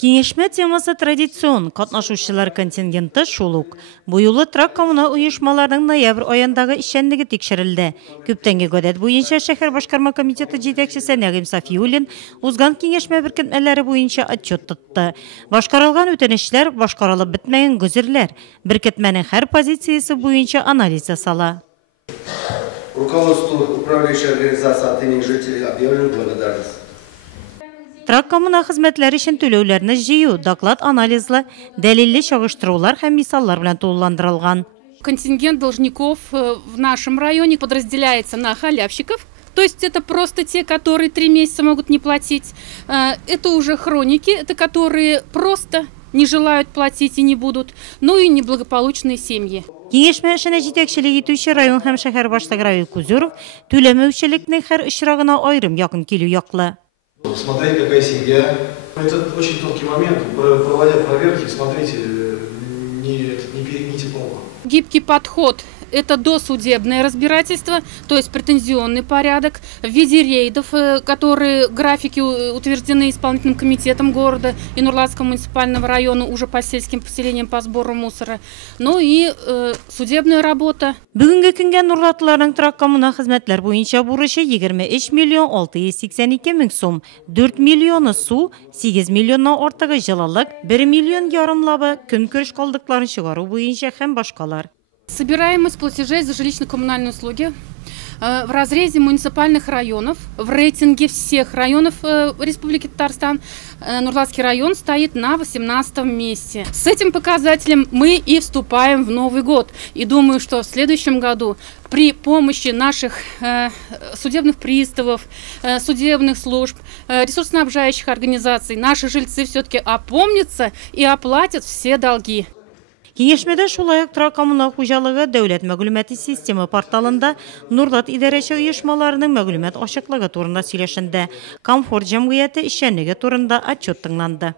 Кеңешме темасы традицион, катнашучылар контингенты шулук. Бу юлы трак коммуна уюшмаларның ноябрь аендагы эшчәнлеге тикшерилде. Күптәнге гадәт буенча шәһәр башкарма комитеты җитәкчесе Нәгыйм Сафиуллин узган кеңешмә беркетмәләре буенча отчет тотты. Башкарылган үтенечләр, башкарылып бетмәгән гөзерләр, беркетмәнең һәр позициясе буенча анализ ясала. Руководству управляющей организации от имени жителей объявлена благодарность. Трак коммуна хезмәтләре өчен түләүләрне җыю, доклад анализлы, дәлилле чагыштырулар һәм мисаллар белән тулыландырылган. Контингент должников в нашем районе подразделяется на халявщиков, то есть это просто те, которые 3 месяца могут не платить. Это уже хроники, это которые просто не желают платить и не будут, ну и неблагополучные семьи. Кеңешмә эшенә җитәкчелек итүче район һәм шәһәр башлыгы Равил Кузуров түләмәүчелекнең һәр очрагына аерым якын килү яклы. Смотреть, какая семья. Это очень тонкий момент. Проводя проверки, смотрите, не перегните палку. Гибкий подход – это досудебное разбирательство, то есть претензионный порядок в виде рейдов, которые графики утверждены исполнительным комитетом города и Нурлатского муниципального района уже по сельским поселениям по сбору мусора. Ну и судебная работа. Бүгенге көнгә Нурлатларның трак коммуна хезмәтләр буенча бурычы 23 миллион 682 мең сум, 4 миллионы су, 8 миллионнан артыгы җылылык, 1 миллион ярымлабы көнкүреш калдыкларын чыгару буенча һәм башкалар. Собираемость платежей за жилищно-коммунальные услуги в разрезе муниципальных районов, в рейтинге всех районов Республики Татарстан, Нурлатский район стоит на 18 месте. С этим показателем мы и вступаем в Новый год. И думаю, что в следующем году при помощи наших судебных приставов, судебных служб, ресурсоснабжающих организаций, наши жильцы все-таки опомнятся и оплатят все долги. Кеңешмәдә шулай ук трак коммуна хуҗалыгы дәүләт мәгълүмати система порталында Нурлат идарәче оешмаларының мәгълүмат ачыклыгы турында сөйләшенде. Комфорт җәмгыяте эшчәнлеге турында отчет тыңланды.